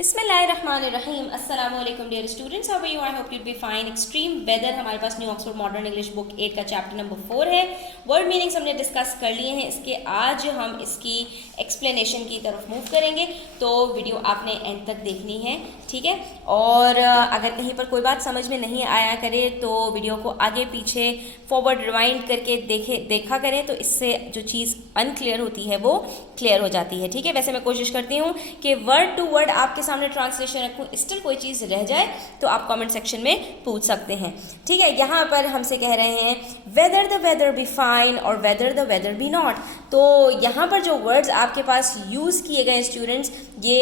बिस्मिल्लाहिर्रहमानिर्रहीम अस्सलाम वालेकुम dear students, how are you? I hope you'd be fine. Extreme weather हमारे पास new Oxford modern English book 8 का चैप्टर नंबर 4 है। वर्ड मीनिंग्स हमने डिस्कस कर लिए हैं। इसके आज हम इसकी एक्सप्लेनेशन की तरफ मूव करेंगे, तो वीडियो आपने एंड तक देखनी है, ठीक है। और अगर कहीं पर कोई बात समझ में नहीं आया करे तो वीडियो को आगे पीछे फॉरवर्ड रिवाइंड करके देखा करें, तो इससे जो चीज़ अनक्लियर होती है वो क्लियर हो जाती है, ठीक है। वैसे मैं कोशिश करती हूँ कि वर्ड टू वर्ड आपके सामने ट्रांसलेशन रखूँ, स्टिल कोई चीज़ रह जाए तो आप कमेंट सेक्शन में पूछ सकते हैं, ठीक है। यहाँ पर हमसे कह रहे हैं whether the weather be fine और whether the weather be not. तो यहाँ पर जो वर्ड्स आपके पास यूज़ किए गए स्टूडेंट्स, ये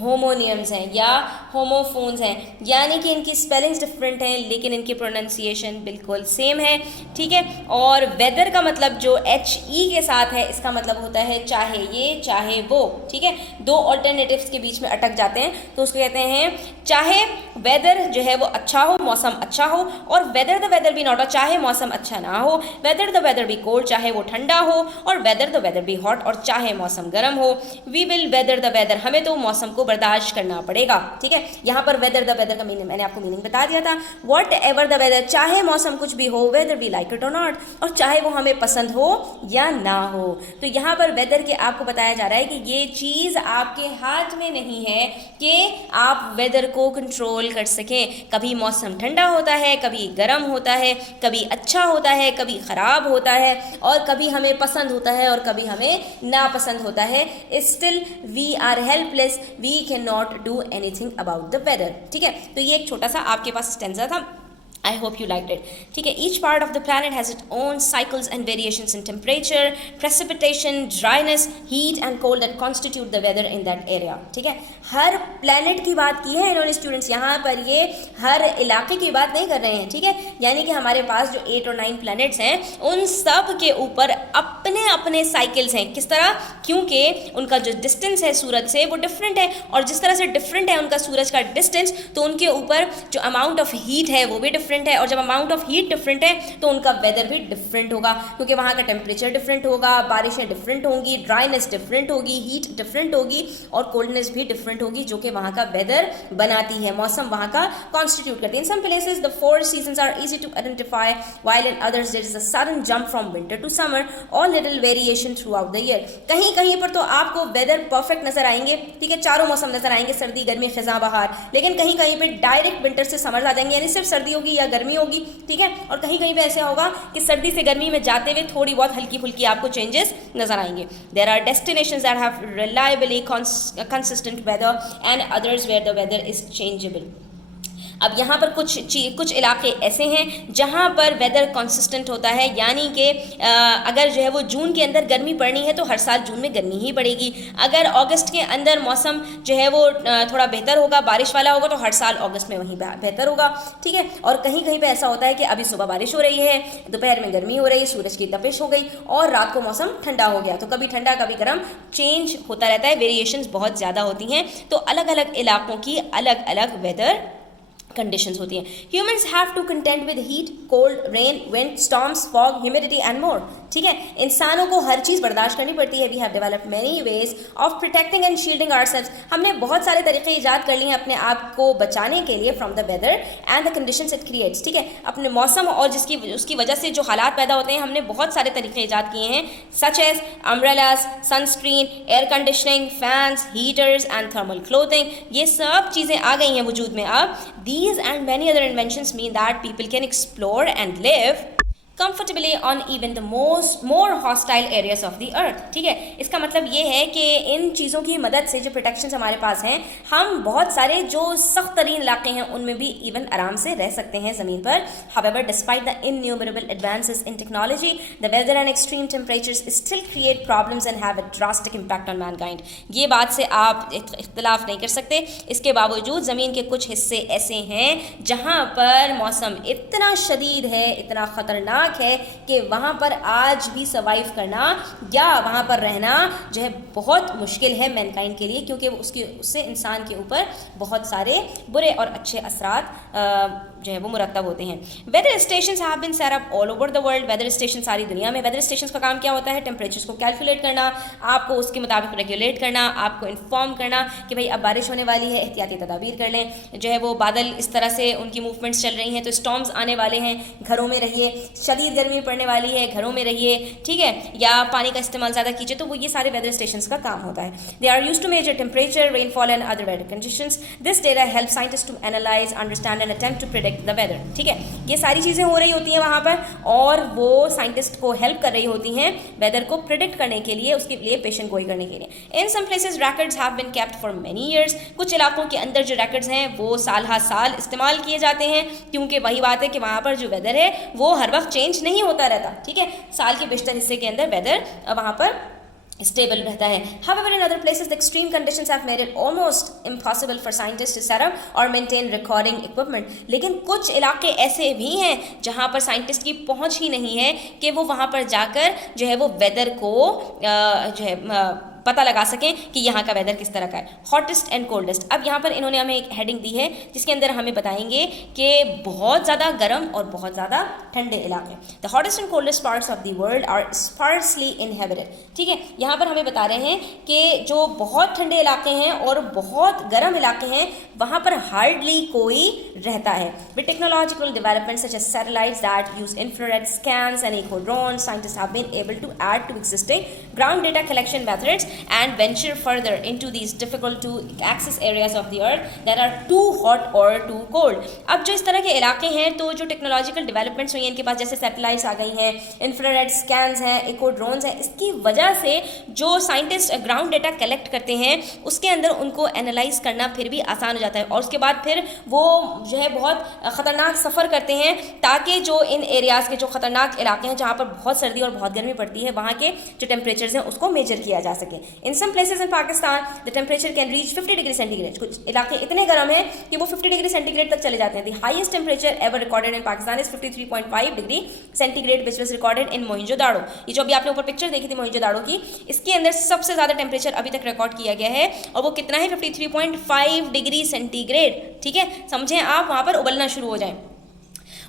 होमोनियम्स हैं या होमोफोन्स हैं, यानी कि इनकी स्पेलिंग्स डिफरेंट हैं लेकिन इनकी प्रोनाउंसिएशन बिल्कुल सेम है, ठीक है। और वेदर का मतलब जो HE के साथ है, इसका मतलब होता है चाहे ये चाहे वो, ठीक है। दो ऑल्टरनेटिव्स के बीच में अटक जाते हैं तो उसको कहते हैं चाहे वेदर जो है वो अच्छा हो, मौसम अच्छा हो, और whether the weather be not, चाहे मौसम अच्छा ना हो। Whether the weather be cold, चाहे वो ठंडा हो, और whether the weather be hot, और चाहे मौसम गर्म हो। We will weather the weather, हमें तो मौसम को बर्दाश्त करना पड़ेगा, ठीक है। यहाँ पर वेदर द वेदर का मीनिंग मैंने आपको मीनिंग बता दिया था। वॉट एवर द वेदर, चाहे मौसम कुछ भी हो, वेदर वी लाइक इट और नॉट, और चाहे वो हमें पसंद हो या ना हो। तो यहाँ पर वेदर के आपको बताया जा रहा है कि ये चीज़ आपके हाथ में नहीं है कि आप वेदर को कंट्रोल कर सकें। कभी मौसम ठंडा होता है, कभी गर्म होता है, कभी अच्छा होता है, कभी ख़राब होता है, और कभी हमें पसंद होता है और कभी हमें नापसंद होता है। Still we are helpless, we can not do anything about the weather, ठीक है। तो ये एक छोटा सा आपके पास स्टेंजा था। I hope you liked it. ठीक है, each part of the planet has its own cycles and variations in temperature, precipitation, dryness, heat and cold that constitute the weather in that area. ठीक है, हर planet की बात की है इन्होंने students, यहाँ पर ये हर इलाके की बात नहीं कर रहे हैं, ठीक है। यानी कि हमारे पास जो 8 और 9 planets हैं, उन सब के ऊपर अपने अपने साइकिल्स हैं। किस तरह? क्योंकि उनका जो डिस्टेंस है सूरज से वो डिफरेंट है, और जिस तरह से डिफरेंट है उनका सूरज का डिस्टेंस, तो उनके ऊपर जो अमाउंट ऑफ हीट है वो भी डिफरेंट है, और जब अमाउंट ऑफ हीट डिफरेंट है तो उनका वेदर भी डिफरेंट होगा, क्योंकि वहाँ का टेम्परेचर डिफरेंट होगा, बारिशें डिफरेंट होंगी, ड्राइनेस डिफरेंट होगी, हीट डिफरेंट होगी, और कोल्डनेस भी डिफरेंट होगी, जो कि वहाँ का वेदर बनाती है, मौसम वहाँ का कॉन्स्टिट्यूट करती है। In some places the 4 seasons are easy to identify, while in others there is a sudden jump from winter to summer और little variation throughout the year. कहीं कहीं पर तो आपको वेदर परफेक्ट नजर आएंगे, ठीक है, चारों मौसम नजर आएंगे, सर्दी गर्मी खिज़ां बहार, लेकिन कहीं कहीं पे डायरेक्ट विंटर से समर आ जाएंगे, यानी सिर्फ सर्दी होगी या गर्मी होगी, ठीक है। और कहीं कहीं पे ऐसा होगा कि सर्दी से गर्मी में जाते हुए थोड़ी बहुत हल्की फुल्की आपको चेंजेस नजर आएंगे। There are destinations that have reliably consistent weather and others where the weather is changeable. अब यहाँ पर कुछ इलाके ऐसे हैं जहाँ पर वेदर कंसिस्टेंट होता है, यानी कि अगर जो है वो जून के अंदर गर्मी पड़नी है तो हर साल जून में गर्मी ही पड़ेगी। अगर अगस्त के अंदर मौसम जो है वो थोड़ा बेहतर होगा, बारिश वाला होगा, तो हर साल अगस्त में वहीं बेहतर होगा, ठीक है। और कहीं कहीं पे ऐसा होता है कि अभी सुबह बारिश हो रही है, दोपहर में गर्मी हो रही है, सूरज की तपिश हो गई, और रात को मौसम ठंडा हो गया, तो कभी ठंडा कभी गर्म चेंज होता रहता है, वेरिएशंस बहुत ज़्यादा होती हैं। तो अलग अलग इलाकों की अलग अलग वेदर कंडीशंस होती हैं। Humans have to content with heat, cold, rain, wind, storms, fog, humidity and more, ठीक है। इंसानों को हर चीज़ बर्दाश्त करनी पड़ती है। We have developed many ways of protecting and shielding ourselves, हमने बहुत सारे तरीके ईजाद कर लिए हैं अपने आप को बचाने के लिए from the weather and the conditions it creates, ठीक है। अपने मौसम और उसकी वजह से जो हालात पैदा होते हैं, हमने बहुत सारे तरीके ईजाद किए हैं, such as umbrellas, sunscreen, air conditioning, fans, heaters and thermal clothing. ये सब चीज़ें आ गई हैं वजूद में अब। These and many other inventions mean that people can explore and live comfortably on even the more hostile areas of the earth, ठीक है। इसका मतलब ये है कि इन चीज़ों की मदद से जो प्रोटेक्शन हमारे पास हैं, हम बहुत सारे जो सख्त तरीन इलाके हैं उनमें भी इवन आराम से रह सकते हैं ज़मीन पर। However, despite the innumerable advances in technology, the weather and extreme temperatures still create problems and have a drastic impact on mankind. ये बात से आप इख्तिलाफ नहीं कर सकते। इसके बावजूद ज़मीन के कुछ हिस्से ऐसे हैं जहाँ पर मौसम इतना शदीद है, इतना ख़तरनाक खतरनाक है कि वहाँ पर आज भी सर्वाइव करना या वहाँ पर रहना जो है बहुत मुश्किल है मैनकाइंड के लिए, क्योंकि उससे इंसान के ऊपर बहुत सारे बुरे और अच्छे असरात जो है वो मुरतब होते हैं। Weather stations have been set up all over the world. Weather station सारी दुनिया में, वेदर स्टेशंस का काम क्या होता है? टेम्परेचर्स को कैलकुलेट करना, आपको उसके मुताबिक रेगुलेट करना, आपको इन्फॉर्म करना कि भाई अब बारिश होने वाली है, एहतियाती तदाबीर कर लें, जो है वो बादल इस तरह से उनकी मूवमेंट्स चल रही हैं तो स्टॉर्म्स आने वाले हैं, घरों में रहिए, शदीद गर्मी पड़ने वाली है, घरों में रहिए, ठीक है, या पानी का इस्तेमाल ज़्यादा कीजिए। तो वो ये सारे वेदर स्टेशंस का काम होता है। They are used to measure temperature, rainfall and other weather conditions. This data help scientist to analyse, understand and attempt to predict the weather. ठीक है, ये सारी चीज़ें हो रही होती हैं वहाँ पर और वो साइंटिस्ट को हेल्प कर रही होती हैं वेदर को प्रिडिक्ट करने के लिए, उसके लिए पेशेंट गोई करने के लिए। In some places rackets have been kept for many years. कुछ इलाकों के अंदर जो रैकेट्स हैं वो साल हर साल इस्तेमाल किए जाते हैं, क्योंकि वही बात है कि वहाँ पर जो वेदर है वो हर वक्त चेंज नहीं होता रहता। ठीक है, साल के बेशतर हिस्से के अंदर वेदर वहाँ पर स्टेबल रहता है। However, in other places, the extreme conditions have made it almost impossible for scientists to set up or maintain recording equipment. लेकिन कुछ इलाके ऐसे भी हैं जहाँ पर साइंटिस्ट की पहुँच ही नहीं है कि वो वहाँ पर जाकर जो है वो वेदर को जो है पता लगा सकें कि यहाँ का वेदर किस तरह का है। Hottest and coldest. अब यहाँ पर इन्होंने हमें एक हेडिंग दी है जिसके अंदर हमें बताएंगे कि बहुत ज़्यादा गर्म और बहुत ज़्यादा ठंडे इलाके। The hottest and coldest parts of the world are sparsely inhabited. ठीक है, यहाँ पर हमें बता रहे हैं कि जो बहुत ठंडे इलाके हैं और बहुत गर्म इलाके हैं वहाँ पर हार्डली कोई रहता है। With technological development such as satellites that use infrared scans and echo drones, scientist have been able to add to existing ground data collection methods and venture further into these difficult to access areas of the earth that are too hot or too cold. अब जो इस तरह के इलाके हैं तो जो technological developments हुई हैं इनके पास, जैसे सैटेलाइट्स आ गई हैं, इंफ्रारेड स्कैन्स हैं, इको ड्रोन्स हैं, इसकी वजह से जो साइंटिस्ट ग्राउंड डेटा कलेक्ट करते हैं उसके अंदर उनको एनालाइज करना फिर भी आसान हो जाता है और उसके बाद फिर वो जो है बहुत ख़तरनाक सफ़र करते हैं ताकि जो इन एरियाज़ के जो ख़तरनाक इलाके हैं जहाँ पर बहुत सर्दी और बहुत गर्मी पड़ती है वहाँ के जो टेम्परेचर्स हैं उसको मेजर किया जा सके। In some places in Pakistan, the temperature can reach 50 degree centigrade. कुछ इलाके इतने गर्म हैं कि वो 50 डिग्री सेंटीग्रेड तक चले जाते हैं। The highest temperature ever recorded in Pakistan is 53.5 degree centigrade, which was recorded in Mohenjo-daro. ये जो अभी आपने ऊपर पिक्चर देखी थी Mohenjo-daro की, इसके अंदर सबसे ज़्यादा टेम्परेचर अभी तक रिकॉर्ड किया गया है और वो कितना है? 53.5 डिग्री सेंटीग्रेड। ठीक है, समझें आप, वहाँ पर उबलना शुरू हो जाए।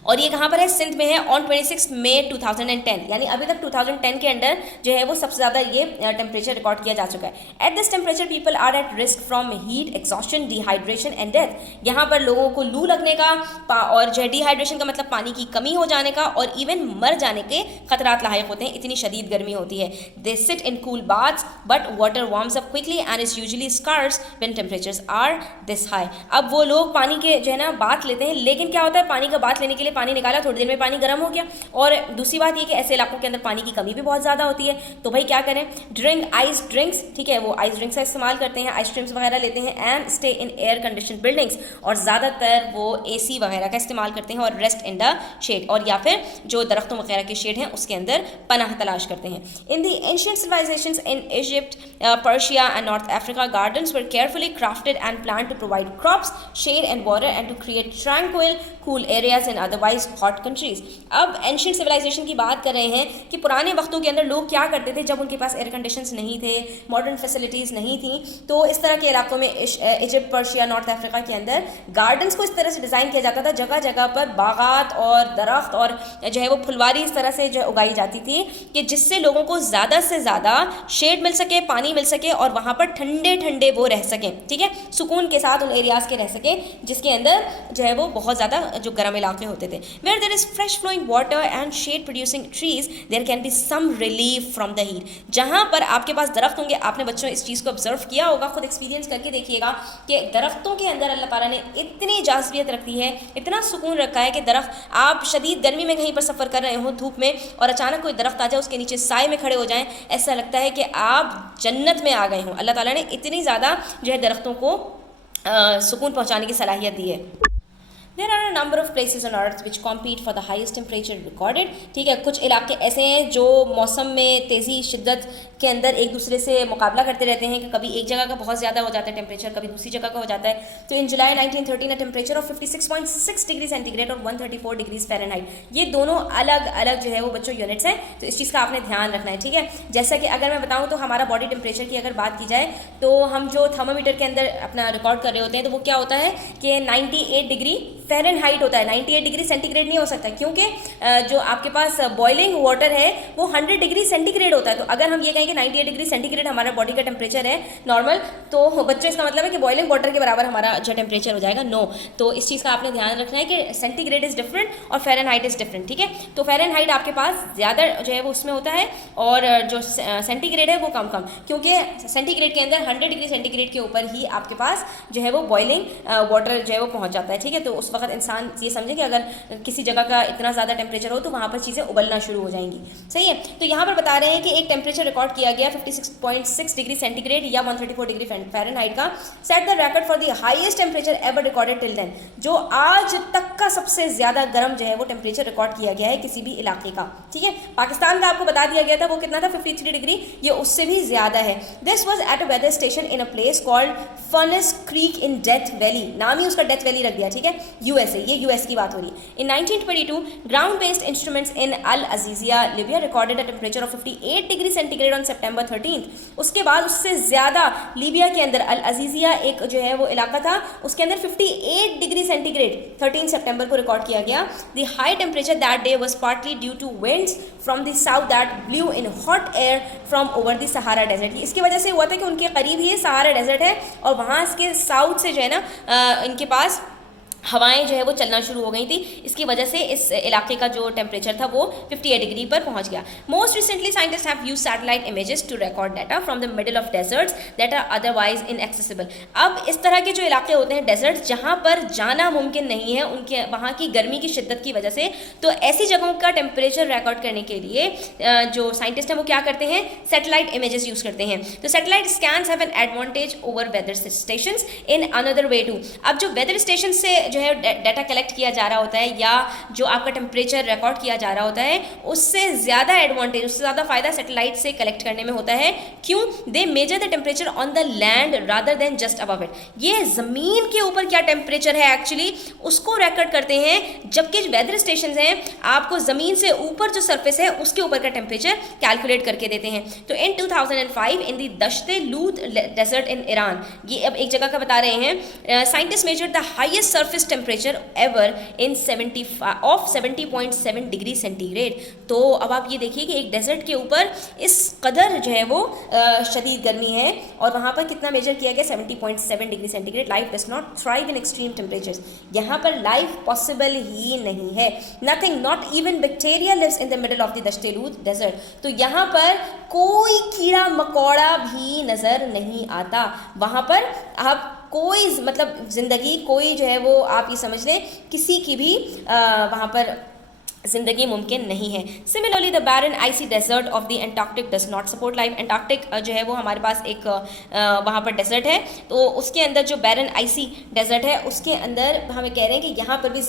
और ये कहाँ पर है? सिंध में है ऑन 26 मई 2010, यानी अभी तक 2010 के अंदर जो है वो सबसे ज़्यादा ये टेम्परेचर रिकॉर्ड किया जा चुका है। At this temperature people are at risk from heat exhaustion, dehydration and death. यहाँ पर लोगों को लू लगने का और जो है डिहाइड्रेशन का मतलब पानी की कमी हो जाने का और इवन मर जाने के खतरात लायक होते हैं, इतनी शदीद गर्मी होती है। They sit in cool baths but water warms up quickly and is usually scarce when temperatures are this high. अब वो लोग पानी के जो है ना बात लेते हैं, लेकिन क्या होता है, पानी का बात लेने के लिए पानी निकाला, थोड़ी देर में पानी गर्म हो गया। और दूसरी बात ये कि ऐसे इलाकों के अंदर पानी की कमी भी बहुत ज़्यादा होती है, तो भाई क्या करें? Drink ice drinks. ठीक है, वो आइस ड्रिंक्स का इस्तेमाल करते हैं, आइसक्रीम्स वगैरह लेते हैं and stay in air condition buildings, और ज़्यादातर वो एसी वगैरह का इस्तेमाल करते हैं और रेस्ट इन द शेड, और या फिर जो दरख्तों वगैरह के शेड हैं उसके अंदर पनाह तलाश करते हैं। In the ancient civilisations in Egypt, Persia and North Africa, gardens were carefully crafted and plan to provide crops, shade and water and to create tranquil cool areas in otherwise hot countries. अब ancient civilisation की बात कर रहे हैं कि पुराने वक्तों के अंदर लोग क्या करते थे जब उनके पास एयर कंडीशंस नहीं थे, मॉडर्न फैसिलिटीज़ नहीं थी, तो इस तरह के इलाकों में इजिप्ट, पर्शिया, नॉर्थ अफ्रीका के अंदर गार्डन्स को इस तरह से डिज़ाइन किया जाता था, जगह जगह पर बागात और दरख्त और जो है वो फुलवारी इस तरह से जो उगाई जाती थी कि जिससे लोगों को ज़्यादा से ज़्यादा शेड मिल सके, पानी मिल सके और वहाँ पर ठंडे ठंडे वो रह सकें। ठीक है, सुकून के साथ उन एरियाज़ के रह सकें जिसके अंदर जो है वो बहुत ज़्यादा जो गर्म इलाके होते थे। Where there is fresh flowing water and shade producing trees there can be some relief from the heat. जहाँ पर आपके पास दरख्त होंगे, आपने बच्चों इस चीज़ को ऑब्जर्व किया होगा, खुद एक्सपीरियंस करके देखिएगा कि दरख्तों के अंदर अल्लाह ताला ने इतनी जाज़बियत रखी है, इतना सुकून रखा है कि दरख्त, आप शदीद गर्मी में कहीं पर सफ़र कर रहे हो धूप में और अचानक कोई दरख्त आ जाए, उसके नीचे साए में खड़े हो जाएं, ऐसा लगता है कि आप जन्नत में आ गए हों। अल्लाह ताला ने इतनी ज़्यादा जो है दरख्तों को सुकून पहुँचाने की सलाहियत दी है। There are a number of places on Earth which compete for the highest temperature recorded. ठीक है, कुछ इलाके ऐसे हैं जो मौसम में तेज़ी शिद्दत के अंदर एक दूसरे से मुकाबला करते रहते हैं कि कभी एक जगह का बहुत ज़्यादा हो जाता है टेम्परेचर, कभी दूसरी जगह का हो जाता है. तो इन जुलाई 1913 टेम्परेचर ऑफ 56.6 डिग्री सेंटीग्रेड और 134 डिग्रीज फ़ारेनहाइट, ये दोनों अलग अलग जो है वो बच्चों यूनिट्स हैं. तो इस चीज़ का आपने ध्यान रखना है. ठीक है, जैसा कि अगर मैं बताऊँ तो हमारा बॉडी टेम्परेचर की अगर बात की जाए तो हम जो थर्मामीटर के अंदर अपना रिकॉर्ड कर रहे होते हैं तो वो क्या होता है कि 98 डिग्री फ़ारेनहाइट होता है. 98 डिग्री सेंटीग्रेड नहीं हो सकता क्योंकि जो आपके पास बॉइलिंग वाटर है वो 100 डिग्री सेंटीग्रेड होता है. तो अगर हम ये कहें कि 98 डिग्री सेंटीग्रेड हमारा बॉडी का टेम्परेचर है नॉर्मल, तो बच्चों इसका मतलब है कि बॉइलिंग वाटर के बराबर हमारा जो टेम्परेचर हो जाएगा. नो, तो इस चीज़ का आपने ध्यान रखना है कि सेंटीग्रेड इज़ डिफरेंट और फ़ारेनहाइट इज़ डिफरेंट. ठीक है, तो फ़ारेनहाइट आपके पास ज़्यादा जो है वो उसमें होता है और जो सेंटीग्रेड है वो कम क्योंकि सेंटीग्रेड के अंदर 100 डिग्री सेंटीग्रेड के ऊपर ही आपके पास जो है वो बॉइलिंग वाटर जो है वो पहुँच जाता है. ठीक है, तो उस वक्त इंसान ये समझे कि अगर किसी जगह का इतना ज़्यादा टेम्परेचर हो तो वहाँ पर चीज़ें उबलना शुरू हो जाएंगी. सही है, तो यहाँ पर बता रहे हैं कि एक टेम्परेचर रिकॉर्ड किया गया 56.6 डिग्री सेंटीग्रेड या 134 डिग्री फ़ारेनहाइट का, set the record for the highest temperature ever recorded till then. जो आज तक का सबसे ज़्यादा गर्म जो है वो टेम्परेचर रिकॉर्ड किया गया है किसी भी इलाके का. ठीक है, पाकिस्तान का आपको बता दिया गया था वो कितना था 53 डिग्री, ये उससे भी ज़्यादा है. This was at a weather station in a place called Furnace Creek in Death Valley. नाम ही उसका डेथ वैली रख दिया. ठीक है, यूएसए, ये यूएस की बात हो रही है. In 1922 ground based instruments in Al Aziziya Libya recorded a temperature of 58 degree centigrade on September 13. उसके बाद उससे ज़्यादा लीबिया के अंदर अल अजीजिया एक जो है वो इलाका था, उसके अंदर 58 डिग्री सेंटीग्रेड 13 सितंबर को रिकॉर्ड किया गया. The high temperature that day was partly due to winds from the south that blew in hot air from over the Sahara desert. इसकी वजह से हुआ था कि उनके करीब ही सहारा डेजर्ट है और वहाँ इसके साउथ से जो है ना इनके पास हवाएं जो है वो चलना शुरू हो गई थी. इसकी वजह से इस इलाके का जो टेम्परेचर था वो 58 डिग्री पर पहुंच गया. Most recently scientist have used satellite images to record data from the middle of deserts that are otherwise inaccessible. अब इस तरह के जो इलाके होते हैं डेजर्ट जहां पर जाना मुमकिन नहीं है उनके वहां की गर्मी की शिद्दत की वजह से, तो ऐसी जगहों का टेम्परेचर रिकॉर्ड करने के लिए जो साइंटिस्ट हैं वो क्या करते हैं, सैटेलाइट इमेजेस यूज़ करते हैं. तो satellite scans have an advantage over weather stations in another way too. अब जो वेदर स्टेशन से जो है डाटा कलेक्ट किया जा रहा होता है या जो आपका टेम्परेचर रिकॉर्ड किया जा रहा होता है उससे ज़्यादा एडवांटेज, उससे ज़्यादा फ़ायदा सैटेलाइट से कलेक्ट करने में होता है. क्यों? They measure the temperature on the land rather than just above it. ये ज़मीन के ऊपर क्या टेम्परेचर है एक्चुअली उसको रिकॉर्ड करते हैं, जबकि वेदर स्टेशन हैं आपको ज़मीन से ऊपर जो सरफेस है उसके ऊपर का टेम्परेचर कैलकुलेट करके देते हैं. तो in 2005 in the Dashte Lut desert in Iran, ये अब एक जगह का बता रहे हैं, scientist measured the highest surface temperature ever in 70.7 degree centigrade. तो अब आप ये देखिए कि एक डेजर्ट के ऊपर इस कदर जो है वो शदीद गर्मी है और वहाँ पर कितना मेजर किया गया 70.7 degree centigrade. Life does not thrive in extreme temperatures. यहाँ पर लाइफ पॉसिबल ही नहीं है. Nothing, not even bacteria lives in the middle of the Dashte Lut desert. तो यहाँ पर कोई कीड़ा मकोड़ा भी नज़र नहीं आता. वहाँ पर आप कोई मतलब ज़िंदगी कोई जो है वो आप ये समझ लें किसी की भी वहाँ पर ज़िंदगी मुमकिन नहीं है. Similarly the barren icy desert of the Antarctic does not support life. Antarctic जो है वो हमारे पास एक वहाँ पर डेजर्ट है, तो उसके अंदर जो बैरन आइसी डेजर्ट है उसके अंदर हमें कह रहे हैं कि यहाँ पर भी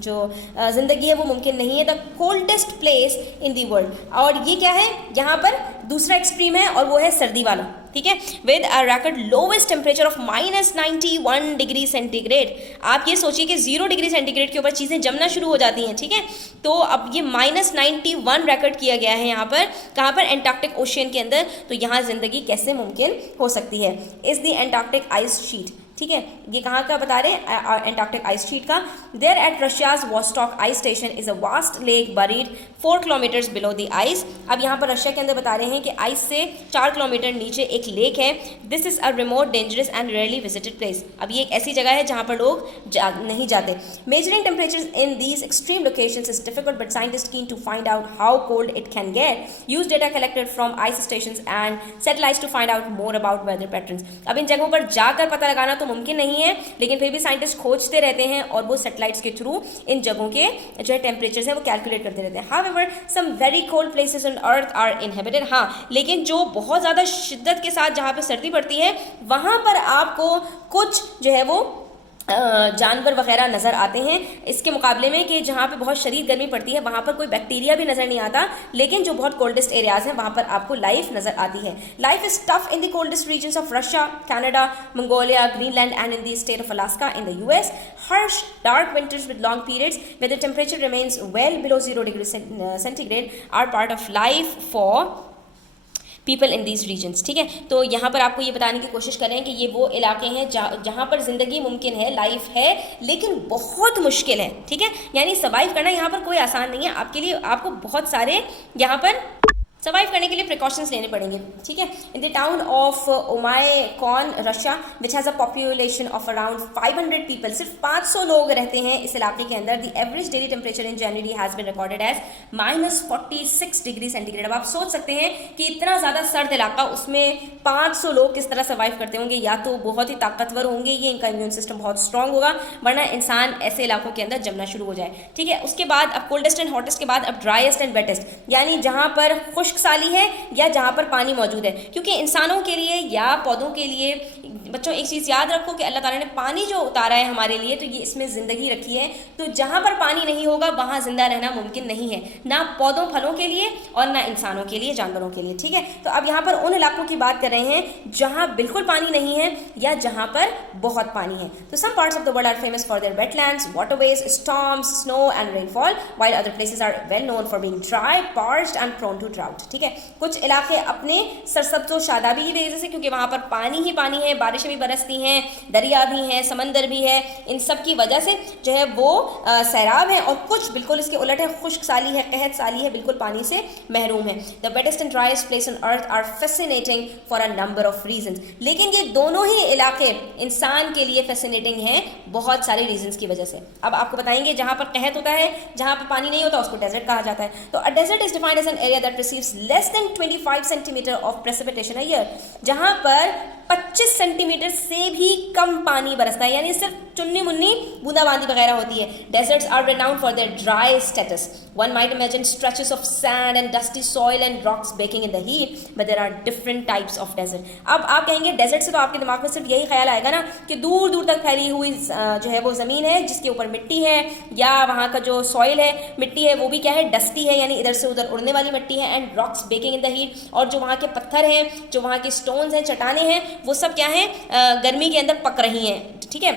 जो ज़िंदगी है वो मुमकिन नहीं है. The coldest place in the world, और ये क्या है, यहाँ पर दूसरा एक्सट्रीम है और वो है सर्दी वाला. ठीक है, with a record lowest temperature of -91 degree centigrade. आप ये सोचिए कि 0 डिग्री सेंटीग्रेड के ऊपर चीज़ें जमना शुरू हो जाती हैं. ठीक है, तो अब ये -91 रिकॉर्ड किया गया है यहाँ पर, कहाँ पर, एंटार्क्टिक ओशियन के अंदर. तो यहाँ ज़िंदगी कैसे मुमकिन हो सकती है. Is the Antarctic ice sheet. ठीक है, ये कहाँ का बता रहे हैं, एंटार्क्टिक आइस शीट का. There at Russia's Vostok ice station is a vast lake buried 4 kilometres below the ice. अब यहाँ पर रशिया के अंदर बता रहे हैं कि आइस से 4 किलोमीटर नीचे एक लेक है. This is a remote dangerous and rarely visited place. अब ये एक ऐसी जगह है जहाँ पर लोग नहीं जाते. Measuring temperatures in these extreme locations is difficult but scientist keen to find out how cold it can get. Use data collected from ice stations and satellites to find out more about weather patterns. अब इन जगहों पर जाकर पता लगाना तो मुमकिन नहीं है, लेकिन फिर भी साइंटिस्ट खोजते रहते हैं और वो सैटेलाइट्स के थ्रू इन जगहों के जो है टेम्परेचर्स है वो कैलकुलेट करते रहते हैं. However some very cold places on earth are inhabited. हाँ, लेकिन जो बहुत ज़्यादा शिद्दत के साथ जहाँ पे सर्दी पड़ती है वहाँ पर आपको कुछ जो है वो जानवर वगैरह नज़र आते हैं, इसके मुकाबले में कि जहाँ पे बहुत शदीद गर्मी पड़ती है वहाँ पर कोई बैक्टीरिया भी नज़र नहीं आता, लेकिन जो बहुत कोल्डेस्ट एरियाज़ हैं वहाँ पर आपको लाइफ नज़र आती है. Life is tough in the coldest regions of Russia, Canada, Mongolia, Greenland and in the state of Alaska in the US. Harsh, dark winters with long periods where the temperature remains well below 0 degrees centigrade are part of life for people in these regions. ठीक है, तो यहाँ पर आपको ये बताने की कोशिश करें कि ये वो इलाके हैं जहाँ पर ज़िंदगी मुमकिन है, लाइफ है, लेकिन बहुत मुश्किल है. ठीक है, यानी सर्वाइव करना यहाँ पर कोई आसान नहीं है आपके लिए. आपको बहुत सारे यहाँ पर सर्वाइव करने के लिए प्रिकॉशंस लेने पड़ेंगे. ठीक है, in the town of Oymyakon Russia which has a population of around 500 people, सिर्फ 500 लोग रहते हैं इस इलाके के अंदर. The average daily temperature in January has been recorded as -46 degree centigrade. अब आप सोच सकते हैं कि इतना ज़्यादा सर्द इलाका, उसमें 500 लोग किस तरह सर्वाइव करते होंगे. या तो बहुत ही ताकतवर होंगे, ये इनका इम्यून सिस्टम बहुत स्ट्रांग होगा, वरना इंसान ऐसे इलाकों के अंदर जमना शुरू हो जाए. ठीक है, उसके बाद अब कोल्डेस्ट एंड हॉटेस्ट के बाद अब ड्राइएस्ट एंड वेटेस्ट, यानी जहाँ पर खुश्क साली है या जहाँ पर पानी मौजूद है. क्योंकि इंसानों के लिए या पौधों के लिए, बच्चों एक चीज़ याद रखो कि अल्लाह ताला ने पानी जो उतारा है हमारे लिए, तो ये इसमें ज़िंदगी रखी है. तो जहाँ पर पानी नहीं होगा वहाँ ज़िंदा रहना मुमकिन नहीं है, ना पौधों फलों के लिए और ना इंसानों के लिए, जानवरों के लिए. ठीक है, तो अब यहाँ पर उन इलाकों की बात कर रहे हैं जहाँ बिल्कुल पानी नहीं है या जहाँ पर बहुत पानी है. तो some parts of the world are famous for their wetlands, waterways, storms, snow and rainfall, while other places are well known for being dry, parched and prone to drought. ठीक है, कुछ इलाके अपने सरसब्ज़ व शादाबी की वजह से, क्योंकि वहाँ पर पानी ही पानी है, बारिशें भी बरसती हैं, दरिया भी हैं, समंदर भी है, इन सब की वजह से जो है वो सैराब है. और कुछ बिल्कुल इसके उलट है, खुश्क साली है, कहत साली है, बिल्कुल पानी से महरूम है. The wettest and driest place on earth are fascinating for a number of reasons. लेकिन ये दोनों ही इलाके इंसान के लिए फैसिनेटिंग हैं बहुत सारे रीजंस की वजह से. अब आपको बताएंगे जहाँ पर कहत होता है, जहाँ पर पानी नहीं होता, उसको डेजर्ट कहा जाता है. तो a desert is defined as an area that receives less than 25 centimetre of precipitation a year, जहाँ पर 25 सेंटीमीटर से भी कम पानी बरसता है, यानी सिर्फ चुन्नी मुन्नी बूंदाबांदी वगैरह होती है. Deserts are renowned for their dry status. One might imagine stretches of sand and dusty soil and rocks baking in the heat, but there are different types of desert. अब आप कहेंगे डेजर्ट से तो आपके दिमाग में सिर्फ यही ख्याल आएगा ना कि दूर दूर तक फैली हुई जो है वो ज़मीन है जिसके ऊपर मिट्टी है, या वहाँ का जो सॉइल है, मिट्टी है, वो भी क्या है, डस्टी है, यानी इधर से उधर उड़ने वाली मिट्टी है. And rocks baking in the heat, और जो वहाँ के पत्थर हैं, जो वहाँ के स्टोन्स हैं, चट्टाने हैं, वो सब क्या हैं, गर्मी के अंदर पक रही हैं. ठीक है,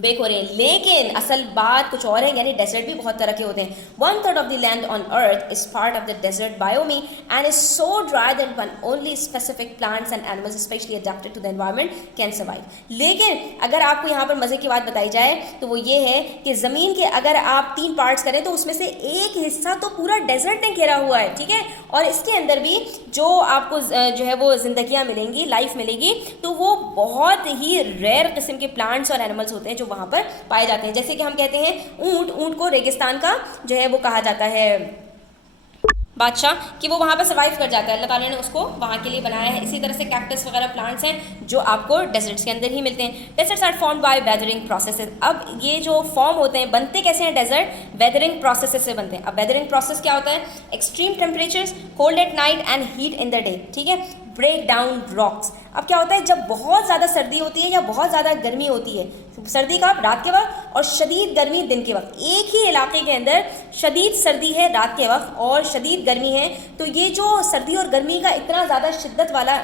बेक हो रहे हैं. लेकिन असल बात कुछ और है, यानी डेजर्ट भी बहुत तरह के होते हैं. 1/3 of the land on earth is part of the desert biome and is so dry that one only specific plants and animals specially adapted to the environment can survive. लेकिन अगर आपको यहाँ पर मजे की बात बताई जाए तो वो ये है कि ज़मीन के अगर आप 3 पार्ट्स करें तो उसमें से एक हिस्सा तो पूरा डेजर्ट ने घेरा हुआ है. ठीक है, और इसके अंदर भी जो आपको जो है वो जिंदगियाँ मिलेंगी, लाइफ मिलेगी, तो वो बहुत ही रेयर किस्म के प्लांट्स और एनिमल्स होते हैं जो वहाँ पर पाए जाते हैं. जैसे कि हम कहते हैं ऊंट को रेगिस्तान का जो है वो कहा जाता है बादशाह, कि वो वहाँ पर सर्वाइव कर जाता है. अल्लाह ताला ने उसको वहाँ के लिए बनाया है. इसी तरह से कैक्टस वगैरह प्लांट्स हैं जो आपको डेजर्ट्स के अंदर ही मिलते हैं. Deserts are formed by weathering processes. अब ये जो फॉर्म होते हैं, बनते कैसे हैं डेजर्ट, वेदरिंग प्रोसेसेस से बनते हैं. अब वेदरिंग प्रोसेस क्या होता है, extreme temperatures, cold at night and heat in the day. ठीक है, ब्रेक डाउन रॉक्स. अब क्या होता है, जब बहुत ज़्यादा सर्दी होती है या बहुत ज़्यादा गर्मी होती है, सर्दी का रात के वक्त और शदीद गर्मी दिन के वक्त, एक ही इलाके के अंदर शदीद सर्दी है रात के वक्त और शदीद गर्मी है, तो ये जो सर्दी और गर्मी का इतना ज़्यादा शिद्दत वाला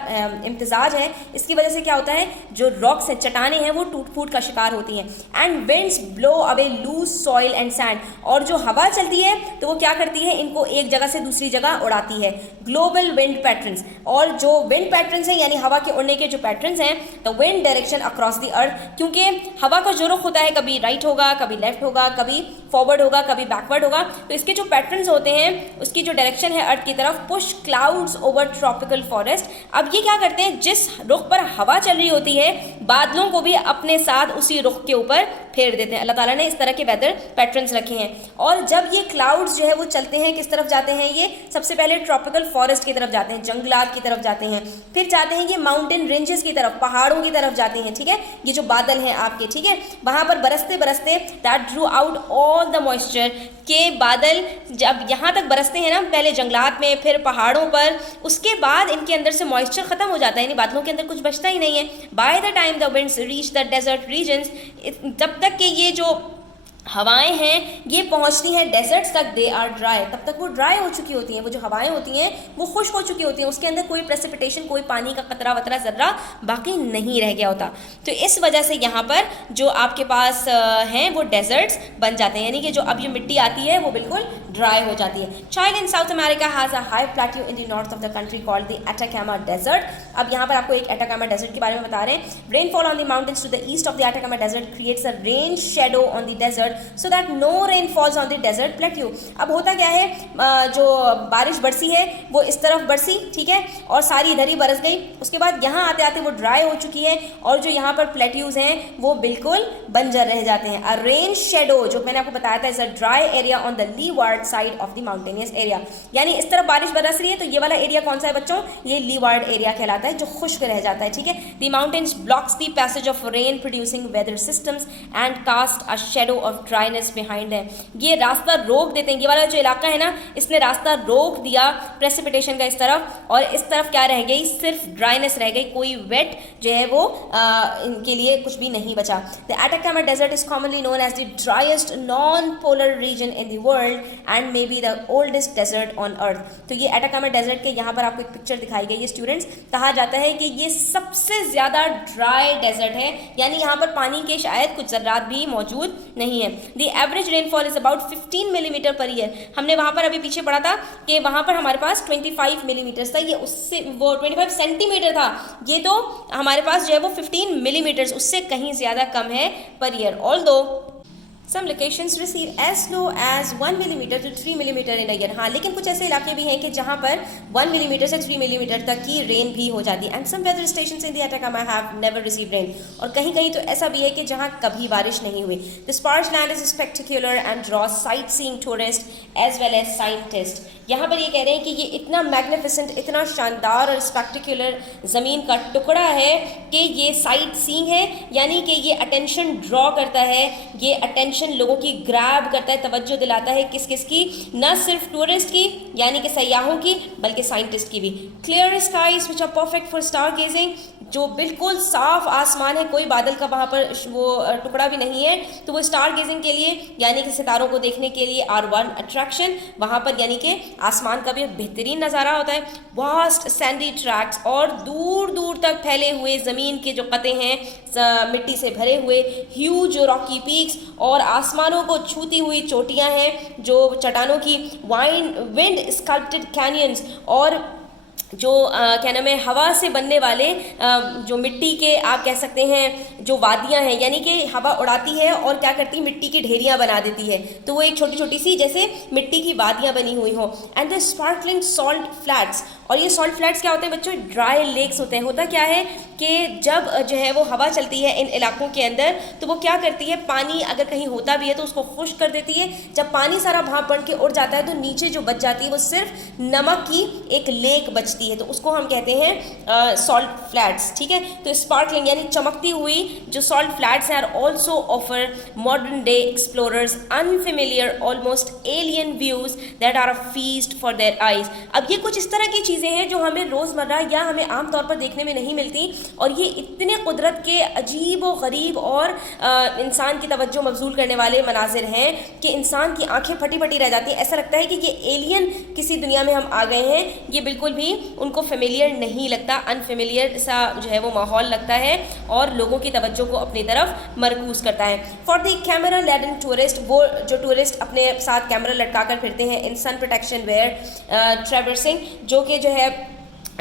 इम्तिजाज है, इसकी वजह से क्या होता है, जो रॉक्स हैं, चट्टाने हैं, वो टूट फूट का शिकार होती हैं. And winds blow away loose soil and sand. और जो हवा चलती है तो वो क्या करती है, इनको एक जगह से दूसरी जगह उड़ाती है. ग्लोबल विंड पैटर्न्स, और जो विंड पैटर्न्स हैं यानी हवा के उड़ने के जो पैटर्न्स हैं, the wind direction across the earth, क्योंकि हवा का जो रुख होता है, कभी राइट होगा, कभी लेफ्ट होगा, कभी फॉरवर्ड होगा, कभी बैकवर्ड होगा, तो इसके जो पैटर्न्स होते हैं, उसकी जो डायरेक्शन है अर्थ की तरफ, push clouds over tropical forest. अब ये क्या करते हैं, जिस रुख पर हवा चल रही होती है, बादलों को भी अपने साथ उसी रुख के ऊपर फेर देते हैं. अल्लाह ताला ने इस तरह के वेदर पैटर्न्स रखे हैं. और जब ये क्लाउड्स जो है वो चलते हैं, किस तरफ जाते हैं, ये सबसे पहले ट्रॉपिकल फॉरेस्ट की तरफ जाते हैं, जंगलात की तरफ जाते हैं, फिर जाते हैं ये माउंटेन रेंजेस की तरफ, पहाड़ों की तरफ जाते हैं. ठीक है, ये जो बादल हैं आपके, ठीक है, वहाँ पर बरसते बरसते that drew out all all the moisture, के बादल जब यहाँ तक बरसते हैं ना, पहले जंगलात में फिर पहाड़ों पर, उसके बाद इनके अंदर से मॉइस्चर ख़त्म हो जाता है, यानी बादलों के अंदर कुछ बचता ही नहीं है। By the time the winds reach the desert regions, तब तक के ये जो हवाएं हैं ये पहुंचती हैं डेजर्ट्स तक, दे आर ड्राई, तब तक वो ड्राई हो चुकी होती हैं, वो जो हवाएं होती हैं वो खुश्क हो चुकी होती हैं, उसके अंदर कोई प्रेसिपिटेशन, कोई पानी का कतरा वतरा ज़र्रा बाकी नहीं रह गया होता। तो इस वजह से यहाँ पर जो आपके पास हैं वो डेजर्ट्स बन जाते हैं, यानी कि जो अब ये मिट्टी आती है वो बिल्कुल ड्राई हो जाती है। Chile in South America has a high plateau in the north of the country called the Atacama desert. अब यहाँ पर आपको एक एटाकामा डेजर्ट के बारे में बता रहे हैं। Rainfall on the mountains to the east of the Atacama desert creates a rain shadow on the desert so that no rain falls on the desert plateau. अब होता क्या है, जो बारिश बरसी है वो इस तरफ बरसी, ठीक है, और सारी इधर ही बरस गई, उसके बाद यहाँ आते आते वो ड्राई हो चुकी है और जो यहाँ पर प्लेट्यूज हैं वो बिल्कुल बंजर रह जाते हैं। अ रेन शेडो, जो मैंने आपको बताया था, is a dry area on the leeward side of the mountainous area, यानी इस तरफ बारिश बरस रही है तो ये वाला एरिया कौन सा है बच्चों, ये लीवार्ड एरिया कहलाता है, जो खुश्क रह जाता है, ठीक है। The mountains blocks the passage of rain producing weather systems and cast a shadow of dryness behind है। ये रास्ता रोक देते हैं, ये वाला जो इलाका है ना, इसने रास्ता रोक दिया प्रेसिपिटेशन का इस तरफ, और इस तरफ क्या रह गई, सिर्फ ड्राइनेस रह गई, कोई वेट जो है वो इनके लिए कुछ भी नहीं बचा। The Atacama desert is commonly known as the driest non polar region in the world and may be the oldest desert on earth. तो ये एटाकामा डेजर्ट के यहाँ पर आपको एक पिक्चर दिखाई गई है स्टूडेंट्स, कहा जाता है कि ये सबसे ज़्यादा ड्राई डेजर्ट है, यानी यहाँ पर पानी के शायद कुछ ज़र्रात भी मौजूद नहीं है। The average rainfall is about 15 millimetre per year. हमने वहाँ पर अभी पीछे पढ़ा था कि वहाँ पर हमारे पास 25 मिलीमीटर था, ये उससे वो 25 सेंटीमीटर था, ये तो हमारे पास जो है वो 15 मिलीमीटर, उससे कहीं ज़्यादा कम है per year. Although Some locations receive as low as 1 millimeter to 3 millimeter in a year। हाँ, लेकिन कुछ ऐसे इलाके भी हैं कि जहाँ पर 1 मिलीमीटर से 3 मिलीमीटर तक की रेन भी हो जाती है। And some weather stations in the Atacama have never received rain, और कहीं कहीं तो ऐसा भी है कि जहाँ कभी बारिश नहीं हुई। The sparse land is spectacular and draws sightseeing tourist as well as scientist. यहाँ पर ये कह रहे हैं कि ये इतना मैग्निफिसेंट, इतना शानदार और स्पेक्टिकुलर ज़मीन का टुकड़ा है कि ये साइट सीइंग है, यानी कि ये अटेंशन ड्रॉ करता है, ये अटेंशन लोगों की ग्रैब करता है, तवज्जो दिलाता है किस किस की, न सिर्फ टूरिस्ट की यानी कि सयाहों की, बल्कि साइंटिस्ट की भी। Clear skies which are perfect for star gazing, जो बिल्कुल साफ आसमान है, कोई बादल का वहाँ पर वो टुकड़ा भी नहीं है, तो वो स्टार गेजिंग के लिए यानी कि सितारों को देखने के लिए आर वन अट्रैक्शन, वहाँ पर यानी कि आसमान का भी बेहतरीन नज़ारा होता है। वास्ट सैंडी ट्रैक्स, और दूर दूर तक फैले हुए ज़मीन के जो कते हैं मिट्टी से भरे हुए, ह्यूज रॉकी पीक्स, और आसमानों को छूती हुई चोटियाँ हैं जो चट्टानों की, विंड स्कल्प्टेड कैनियंस, और जो क्या नाम है, हवा से बनने वाले जो मिट्टी के आप कह सकते हैं जो वादियाँ हैं, यानी कि हवा उड़ाती है और क्या करती है, मिट्टी की ढेरियाँ बना देती है, तो वो एक छोटी छोटी सी जैसे मिट्टी की वादियाँ बनी हुई हों। And the sparkling salt flats, और ये सॉल्ट फ्लैट्स क्या होते हैं बच्चों, ड्राई लेक्स होते हैं। होता क्या है कि जब जो है वो हवा चलती है इन इलाकों के अंदर, तो वो क्या करती है, पानी अगर कहीं होता भी है तो उसको खुश्क कर देती है। जब पानी सारा भाप बन के उड़ जाता है तो नीचे जो बच जाती है वो सिर्फ नमक की एक लेक बचती है, तो उसको हम कहते हैं सॉल्ट फ्लैट्स, ठीक है। तो स्पार्कलिंग यानी चमकती हुई जो सॉल्ट फ्लैट्स हैं are also offer modern day explorers unfamiliar almost alien views that are a feast for their eyes. अब ये कुछ इस तरह की चीज़ें हैं जो हमें रोज़मर्रा या हमें आम तौर पर देखने में नहीं मिलती, और ये इतने कुदरत के अजीब व गरीब और इंसान की तवज्जो मबजूल करने वाले मनाजिर हैं कि इंसान की आंखें फटी फटी रह जाती हैं। ऐसा लगता है कि ये एलियन किसी दुनिया में हम आ गए हैं, ये बिल्कुल भी उनको फेमिलियर नहीं लगता, अनफेमिलियर सा जो है वो माहौल लगता है और लोगों की तवज्जो को अपनी तरफ मरकूज़ करता है। For the camera laden tourist, वो जो टूरिस्ट अपने साथ कैमरा लटका कर फिरते हैं इन सन प्रोटेक्शन वेयर ट्रेवर्सिंग, जो कि जो है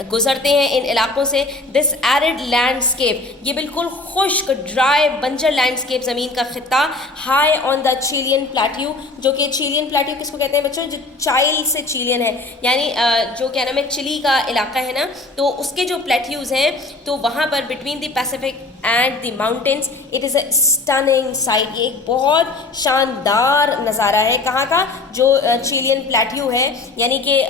गुजरते हैं इन इलाकों से, दिस एरिड लैंडस्केप, ये बिल्कुल खुश्क ड्राई बंजर लैंडस्केप ज़मीन का खिता, high on the Chilean plateau, जो कि चिलियन प्लेट्यू किसको कहते हैं बच्चों, जो चाइल से चिलियन है, यानी जो क्या नाम है चिली का इलाका है ना, तो उसके जो प्लेट्यूज़ हैं तो वहाँ पर between the Pacific and the mountains, it is a stunning site. ये एक बहुत शानदार नज़ारा है। कहाँ का? जो चिलियन प्लेट्यू है, यानी कि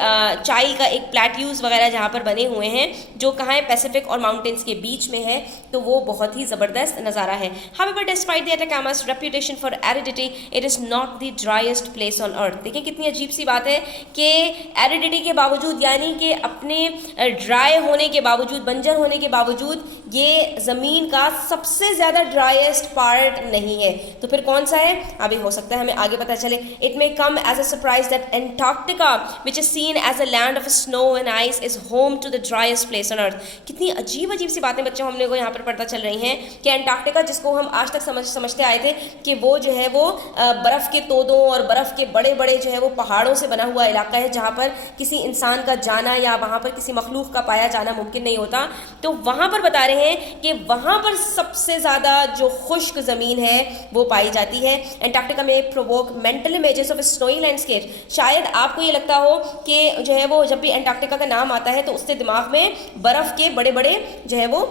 चाइल का एक प्लेट्यूज वगैरह जहाँ पर बने हुए हैं, जो कहाँ है? पैसिफिक और माउंटेन्स के बीच में है, तो वो बहुत ही ज़बरदस्त नज़ारा है। However, despite the Atacama's reputation for aridity, it is not the driest place on earth। देखिए कितनी अजीब सी बात है कि एरिडिटी के बावजूद, यानी कि अपने ड्राई होने के बावजूद, बंजर होने के बावजूद, ये ज़मीन का सबसे ज़्यादा ड्राइएस्ट पार्ट नहीं है। तो फिर कौन सा है? अभी हो सकता है हमें आगे पता चले। It may come as a surprise that Antarctica which is seen as a land of snow and ice is home to the driest place on earth. कितनी अजीब अजीब सी बातें बच्चों हमने को यहाँ पर पता चल रही हैं कि एंटार्क्टिका, जिसको हम आज तक समझते आए थे कि वो जो है वो बर्फ़ के तोदों और बर्फ़ के बड़े बड़े जो है वो पहाड़ों से बना हुआ इलाका है, जहाँ पर किसी इंसान का जाना या वहाँ पर किसी मखलूक का पाया जाना मुमकिन नहीं होता। तो वहाँ पर बता रहे हैं कि वहाँ पर सबसे ज़्यादा जो खुश्क ज़मीन है वो पाई जाती है। एंटार्क्टिका में provoke mental images of snowy landscape. शायद आपको ये लगता हो कि जो है वो जब भी एंटार्क्टिका का नाम आता है तो उससे दिमाग में बर्फ़ के बड़े बड़े जो है वो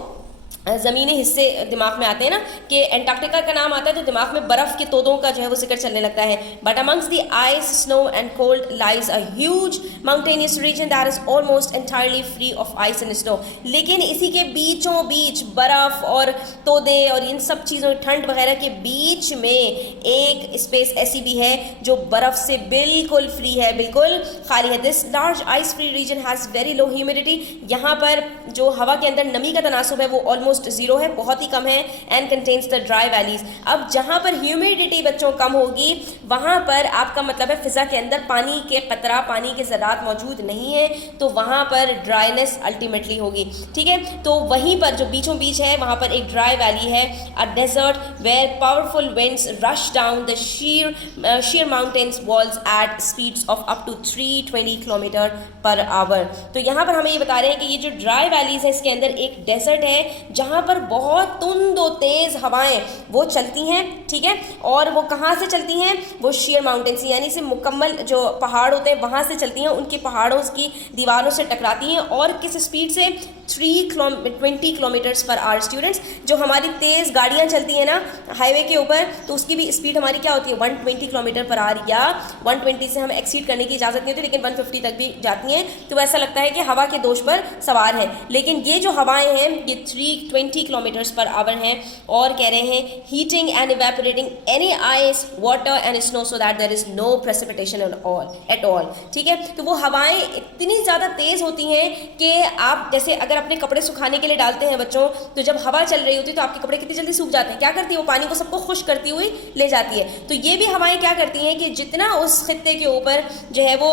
ज़मीनी हिस्से दिमाग में आते हैं ना, कि एंटार्क्टिका का नाम आता है तो दिमाग में बर्फ़ के तोदों का जो है वो जिक्र चलने लगता है। But amongst the ice, snow and cold lies a huge mountainous region that is almost entirely free of ice and snow. लेकिन इसी के बीचों बीच बर्फ़ और तोदे और इन सब चीज़ों, ठंड वगैरह के बीच में एक स्पेस ऐसी भी है जो बर्फ़ से बिल्कुल फ्री है, बिल्कुल खाली है। This large ice free region has very low humidity. यहाँ पर जो हवा के अंदर नमी का तनासुब है वो ऑलमोस्ट जीरो है, बहुत ही कम है। And contains the dry valleys. अब जहाँ पर ह्यूमिडिटी बच्चों कम होगी, वहाँ पर आपका मतलब है फिजा के अंदर पानी के कतरा, पानी के ज़रात मौजूद नहीं है, तो वहाँ पर ड्राइनेस अल्टीमेटली होगी। ठीक है, तो वहीं पर जो बीचों बीच है वहाँ पर एक ड्राई वैली है, a desert where powerful winds rush down the sheer mountains walls at speeds of up to 320 kilometre per hour. तो यहाँ पर हमें ये बता रहे हैं कि ये जो ड्राई वैलीज है इसके अंदर एक डेजर्ट है जहाँ पर बहुत तुंद और तेज़ हवाएं वो चलती हैं। ठीक है, और वो कहाँ से चलती हैं? वो शेयर माउंटेन्स यानी से मुकम्मल जो पहाड़ होते हैं वहाँ से चलती हैं, उनके पहाड़ों की दीवारों से टकराती हैं। और किस स्पीड से? 320 किलोमीटर्स पर आवर। स्टूडेंट्स, जो हमारी तेज़ गाड़ियाँ चलती हैं ना हाईवे के ऊपर, तो उसकी भी स्पीड हमारी क्या होती है? 120 किलोमीटर पर आवर, या 120 से हमें एक्सीड करने की इजाज़त नहीं होती, लेकिन 150 तक भी जाती हैं। तो ऐसा लगता है कि हवा के दोष पर सवार है। लेकिन ये जो हवाएं हैं ये 320 किलोमीटर्स पर आवर हैं, और कह रहे हैं heating and evaporating any ice, water and snow so that there is no precipitation at all. ठीक है, तो वो हवाएं इतनी ज़्यादा तेज़ होती हैं कि आप जैसे अगर अपने कपड़े सुखाने के लिए डालते हैं बच्चों, तो जब हवा चल रही होती है तो आपके कपड़े कितनी जल्दी सूख जाते हैं। क्या करती है? वो पानी को सबको खुश्क करती हुई ले जाती है। तो ये भी हवाएं क्या करती हैं कि जितना उस खित्ते के ऊपर जो है वो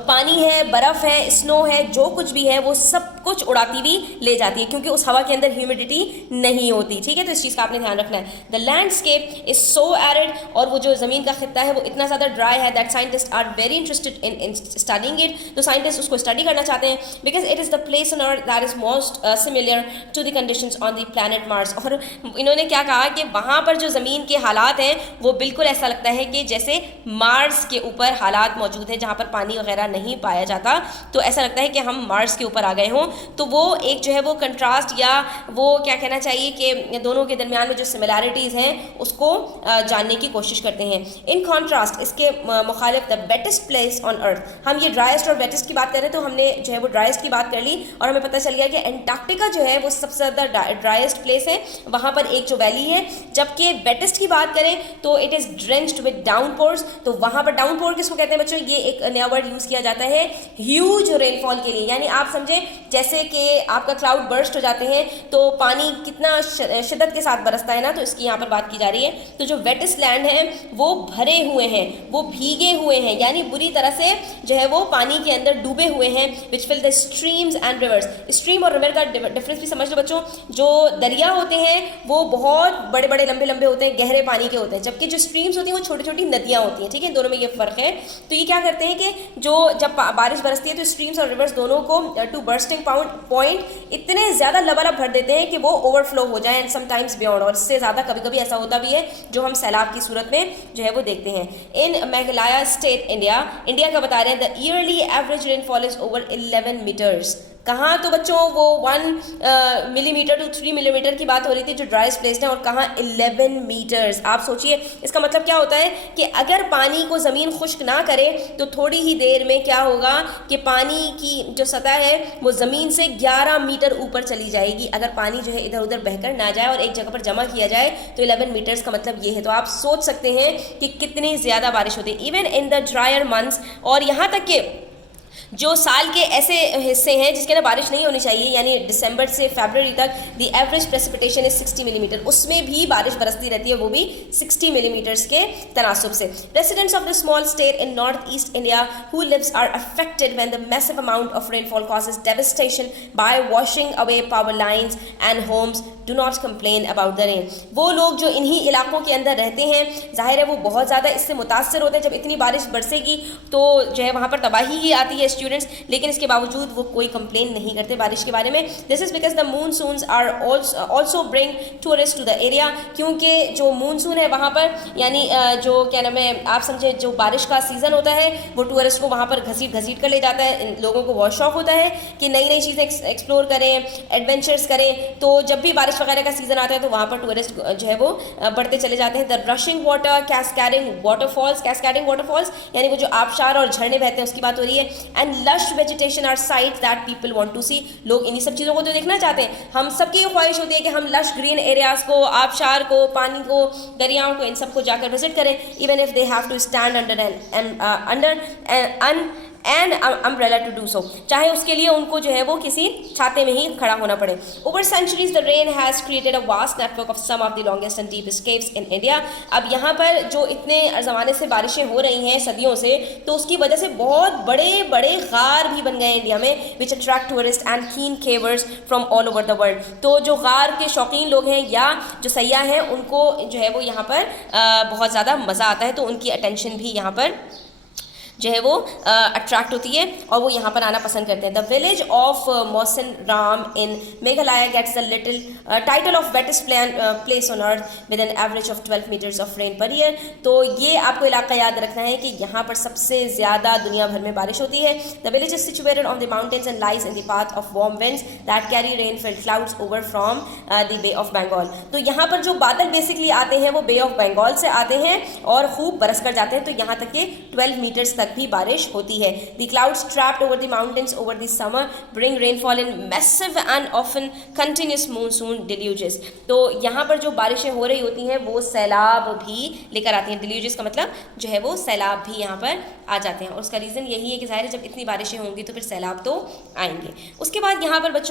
पानी है, बर्फ़ है, स्नो है, जो कुछ भी है वो सब कुछ उड़ाती हुई ले जाती है, क्योंकि उस हवा के अंदर ह्यूमिडिटी नहीं होती। ठीक है, तो इस चीज़ का आपने ध्यान रखना है। The landscape is so arid, और वो जो ज़मीन का खित्ता है वो इतना ज़्यादा ड्राई है that scientist are very interested in studying it. तो साइंटिस्ट उसको स्टडी करना चाहते हैं, because it is the place on earth that is most similar to the conditions on the planet Mars. और इन्होंने क्या कहा कि वहाँ पर जो ज़मीन के हालात हैं वो बिल्कुल ऐसा लगता है कि जैसे मार्स के ऊपर हालात मौजूद हैं, जहाँ पर पानी वगैरह नहीं पाया जाता। तो ऐसा लगता है कि हम मार्स के ऊपर आ गए हों। तो वो एक जो है वो कंट्रास्ट, या वो क्या कहना चाहिए कि दोनों के दरमियान में जो सिमिलैरिटीज़ हैं उसको जानने की कोशिश करते हैं। इन कॉन्ट्रास्ट, इसके मुखालिफ, the wettest place on earth. हम ये ड्राइस्ट और वेटेस्ट की बात कर रहे हैं, तो हमने जो है वो ड्राइस्ट की बात कर ली और हमें पता चल गया कि एंटार्क्टिका जो है वो सबसे ज़्यादा ड्राइस्ट प्लेस है, वहाँ पर एक जो वैली है। जबकि वेटेस्ट की बात करें तो इट इज़ ड्रेंच्ड विद डाउनपोर्स। तो वहाँ पर डाउनपोर किसको कहते हैं बच्चों? ये एक नया वर्ड यूज़ किया जाता है ह्यूज रेनफॉल के लिए। यानी आप समझें जैसे कि आपका क्लाउड बर्स्ट हो जाते हैं तो पानी कितना शिद्दत के साथ बरसता है ना, तो इसकी यहाँ पर बात की जा रही है। तो जो वेटेस्ट लैंड है वो भरे हुए हैं, वो भीगे हुए हैं, यानी बुरी तरह से जो है वो पानी के अंदर डूबे हुए हैं। Which fill the streams and rivers. Stream और रिवर का डिफरेंस भी समझ लो बच्चों। जो दरिया होते हैं वो बहुत बड़े बड़े लंबे लंबे होते हैं, गहरे पानी के होते हैं, जबकि जो स्ट्रीम्स होती हैं वो छोटी छोटी नदियाँ होती हैं। ठीक है, दोनों में ये फ़र्क है। तो ये क्या करते हैं कि जो जब बारिश बरसती है तो स्ट्रीम्स और रिवर्स दोनों को टू बर्स्टिंग पॉइंट इतने ज़्यादा लबालब भर देते हैं कि वो ओवरफ्लो हो जाए, एंड समटाइम्स बियॉन्ड, और इससे ज़्यादा कभी कभी ऐसा होता भी है जो हम सैलाब की सूरत में जो है वो देखते हैं। इन मेघालय स्टेट इंडिया का बता रहे हैं the yearly average rainfall is over 11 metres. कहाँ तो बच्चों वो 1 मिलीमीटर टू 3 मिलीमीटर की बात हो रही थी जो ड्राइस्ट प्लेस है, और कहाँ 11 मीटर्स। आप सोचिए इसका मतलब क्या होता है कि अगर पानी को ज़मीन खुश्क ना करे तो थोड़ी ही देर में क्या होगा कि पानी की जो सतह है वो ज़मीन से 11 मीटर ऊपर चली जाएगी, अगर पानी जो है इधर उधर बहकर ना जाए और एक जगह पर जमा किया जाए तो 11 मीटर्स का मतलब ये है। तो आप सोच सकते हैं कि कितनी ज़्यादा बारिश होती है even in the dryer months. और यहाँ तक कि जो साल के ऐसे हिस्से हैं जिसके अंदर बारिश नहीं होनी चाहिए, यानी दिसंबर से फरवरी तक the average precipitation is 60 millimetre, उसमें भी बारिश बरसती रहती है, वो भी 60 मिलीमीटर्स के तनासुब से। Residents of the small state in north east India who lives are affected when the massive amount of rainfall causes devastation by washing away power lines and homes do not complain about the rain. वो लोग जो इन्हीं इलाकों के अंदर रहते हैं, जाहिर है वो बहुत ज़्यादा इससे मुतासर होते हैं। जब इतनी बारिश बरसेगी तो जो है वहाँ पर तबाही ही आती है स्टूडेंट्स, लेकिन इसके बावजूद वो कोई कंप्लेन नहीं करते बारिश के बारे में। This is because the monsoons are also bring tourist to the area, क्योंकि जो मूनसून है वहाँ पर यानी जो क्या नाम है आप समझे जो बारिश का सीज़न होता है वो टूरिस्ट को वहाँ पर घसीट घसीट कर ले जाता है। लोगों को बहुत शौक होता है कि नई नई चीज़ें एक्सप्लोर करें, एडवेंचर्स करें। तो जब भी बारिश वगैरह का सीज़न आता है तो वहाँ पर टूरिस्ट जो है वो बढ़ते चले जाते हैं। द रशिंग वाटर, कैस्कैडिंग वाटरफॉल्स यानी वो जो आबशार और झरने बहते हैं उसकी बात हो रही है। And lush vegetation are sights that people want to see. लोग इन्हीं सब चीज़ों को तो देखना चाहते हैं। हम सबकी ये ख्वाहिश होती है कि हम लश ग्रीन एरियाज़ को, आबशार को, पानी को, दरियाओं को, इन सबको जाकर विजिट करें, even if they have to stand under an umbrella to do so, चाहे उसके लिए उनको जो है वो किसी छाते में ही खड़ा होना पड़े। Over centuries the rain has created a vast network of some of the longest and deepest caves in India. अब यहाँ पर जो इतने ज़माने से बारिशें हो रही हैं सदियों से, तो उसकी वजह से बहुत बड़े बड़े गार भी बन गए इंडिया में, which attract tourist and keen cavers from all over the world. तो जो गार के शौकीन लोग हैं या जो सयाह हैं उनको जो है वो यहाँ पर बहुत ज़्यादा मज़ा आता है, तो उनकी अटेंशन भी यहाँ पर जो है वो अट्रैक्ट होती है और वो यहाँ पर आना पसंद करते हैं। The village of Mawsynram in Meghalaya gets the little title of wettest place on earth with an average of 12 metres of rain per year. तो ये आपको इलाका याद रखना है कि यहाँ पर सबसे ज़्यादा दुनिया भर में बारिश होती है। The village is situated on the mountains and lies in the path of warm winds that carry rain filled clouds over from the bay of Bengal. तो यहाँ पर जो बादल बेसिकली आते हैं वो बे ऑफ बंगाल से आते हैं और खूब बरस कर जाते हैं, तो यहाँ तक कि 12 मीटर्स तक भी बारिश होती है। The clouds trapped over the mountains over the summer bring rainfall in massive and often continuous monsoon deluges। तो यहाँ पर जो बारिशें हो रही होती हैं वो सैलाब भी लेकर आती हैं। deluges का मतलब जो है वो सैलाब भी यहाँ पर आ जाते हैं, और उसका रीज़न यही है कि ज़ाहिर है जब इतनी बारिशें होंगी तो फिर सैलाब तो आएंगे। उसके बाद यहाँ पर बच्चों